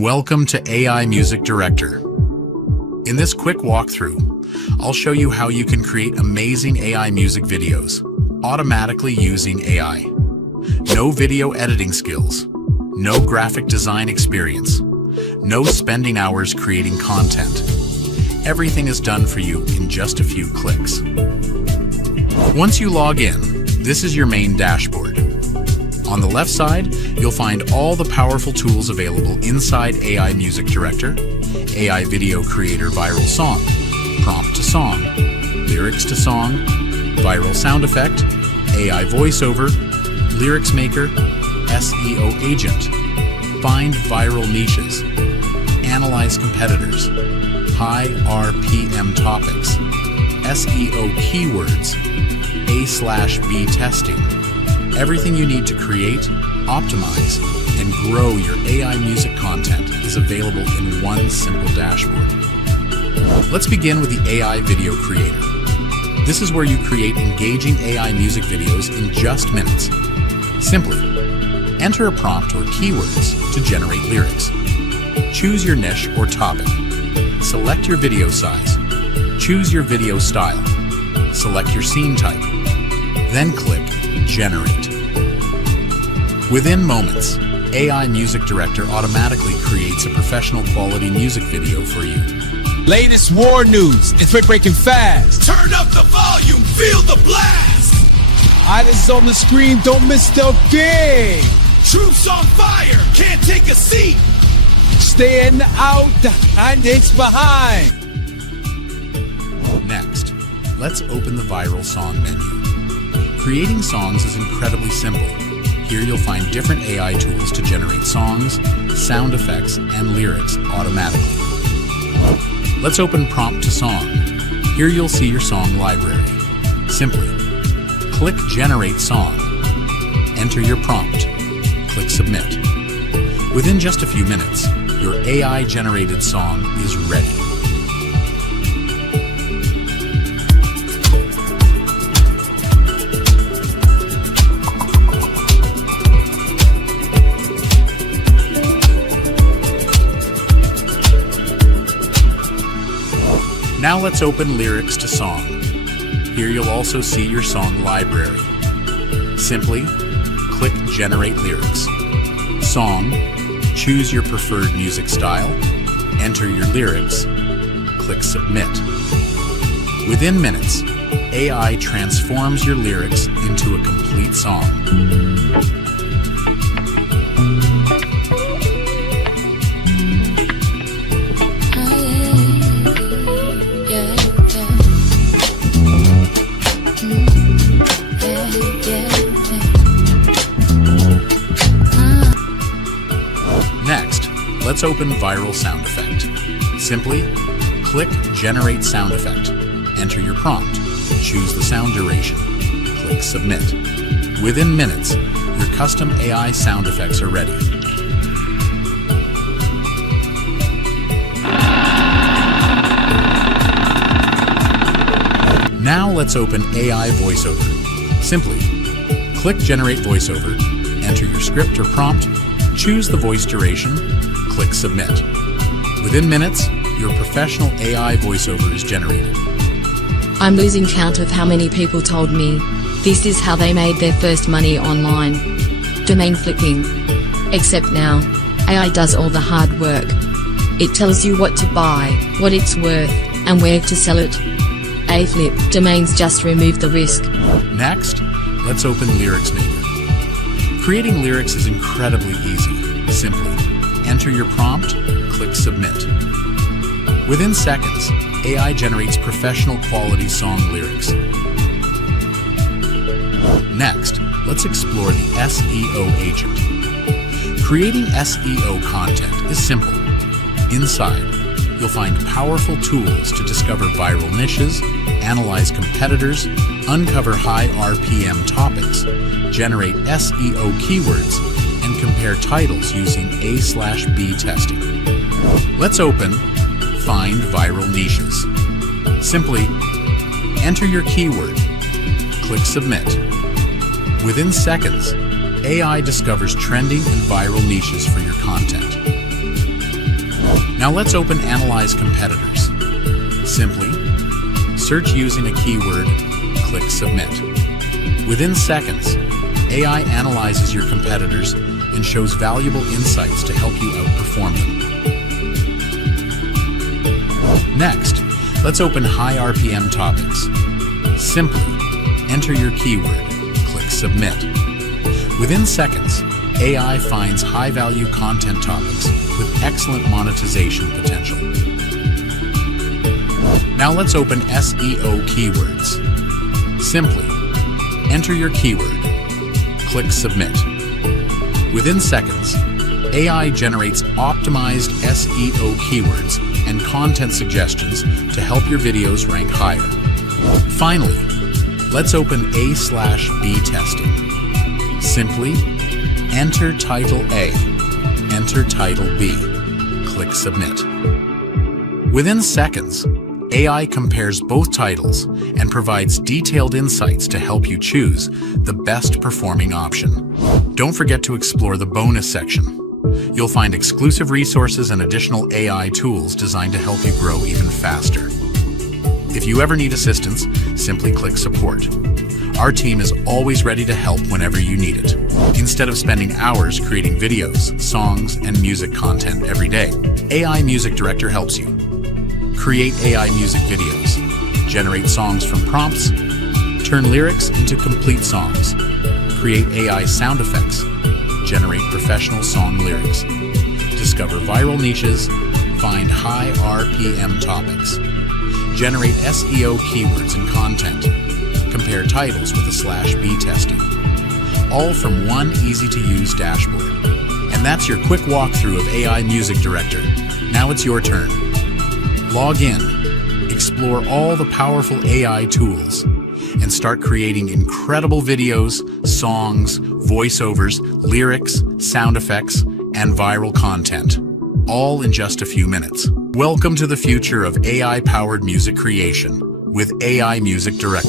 Welcome to AI Music Director. In this quick walkthrough, I'll show you how you can create amazing AI music videos, automatically using AI. No video editing skills, no graphic design experience, no spending hours creating content. Everything is done for you in just a few clicks. Once you log in, this is your main dashboard. On the left side, you'll find all the powerful tools available inside AI Music Director: AI Video Creator Viral Song, Prompt to Song, Lyrics to Song, Viral Sound Effect, AI Voiceover, Lyrics Maker, SEO Agent, Find Viral Niches, Analyze Competitors, High RPM Topics, SEO Keywords, A/B Testing. Everything you need to create, optimize, and grow your AI music content is available in one simple dashboard. Let's begin with the AI Video Creator. This is where you create engaging AI music videos in just minutes. Simply, enter a prompt or keywords to generate lyrics. Choose your niche or topic. Select your video size. Choose your video style. Select your scene type. Then click Generate. Within moments, AI Music Director automatically creates a professional quality music video for you. Latest war news. It's breaking fast. Turn up the volume, feel the blast. Eyes on the screen, don't miss the game. Troops on fire, can't take a seat. Staying out and it's behind. Next, let's open the Viral Song menu. Creating songs is incredibly simple. Here you'll find different AI tools to generate songs, sound effects, and lyrics automatically. Let's open Prompt to Song. Here you'll see your song library. Simply, click Generate Song. Enter your prompt. Click Submit. Within just a few minutes, your AI-generated song is ready. Now let's open Lyrics to Song. Here you'll also see your song library. Simply, click Generate Lyrics. Song, choose your preferred music style, enter your lyrics, click Submit. Within minutes, AI transforms your lyrics into a complete song. Next, let's open Viral Sound Effect. Simply, click Generate Sound Effect. Enter your prompt. Choose the sound duration. Click Submit. Within minutes, your custom AI sound effects are ready. Now let's open AI Voiceover. Simply, click Generate Voiceover. Enter your script or prompt. Choose the voice duration, click Submit. Within minutes, your professional AI voiceover is generated. I'm losing count of how many people told me this is how they made their first money online. Domain flipping. Except now, AI does all the hard work. It tells you what to buy, what it's worth, and where to sell it. A-flip domains just remove the risk. Next, let's open Lyrics Maker. Creating lyrics is incredibly easy. Simply, enter your prompt, click Submit. Within seconds, AI generates professional quality song lyrics. Next, let's explore the SEO Agent. Creating SEO content is simple. Inside, you'll find powerful tools to discover viral niches, analyze competitors, uncover high RPM topics, generate SEO keywords, and compare titles using A/B testing. Let's open Find Viral Niches. Simply, enter your keyword, click Submit. Within seconds, AI discovers trending and viral niches for your content. Now let's open Analyze Competitors. Simply search using a keyword, click Submit. Within seconds, AI analyzes your competitors and shows valuable insights to help you outperform them. Next, let's open high RPM topics. Simply enter your keyword, click Submit. Within seconds, AI finds high-value content topics with excellent monetization potential. Now let's open SEO keywords. Simply enter your keyword, click Submit. Within seconds, AI generates optimized SEO keywords and content suggestions to help your videos rank higher. Finally, let's open A/B testing. Simply enter title A, enter title B, click Submit. Within seconds, AI compares both titles and provides detailed insights to help you choose the best performing option. Don't forget to explore the bonus section. You'll find exclusive resources and additional AI tools designed to help you grow even faster. If you ever need assistance, simply click Support. Our team is always ready to help whenever you need it. Instead of spending hours creating videos, songs, and music content every day, AI Music Director helps you. Create AI music videos, generate songs from prompts, turn lyrics into complete songs, create AI sound effects, generate professional song lyrics, discover viral niches, find high RPM topics, generate SEO keywords and content, compare titles with a /B testing, all from one easy-to-use dashboard. And that's your quick walkthrough of AI Music Director. Now it's your turn. Log in, explore all the powerful AI tools, and start creating incredible videos, songs, voiceovers, lyrics, sound effects, and viral content, all in just a few minutes. Welcome to the future of AI-powered music creation with AI Music Director.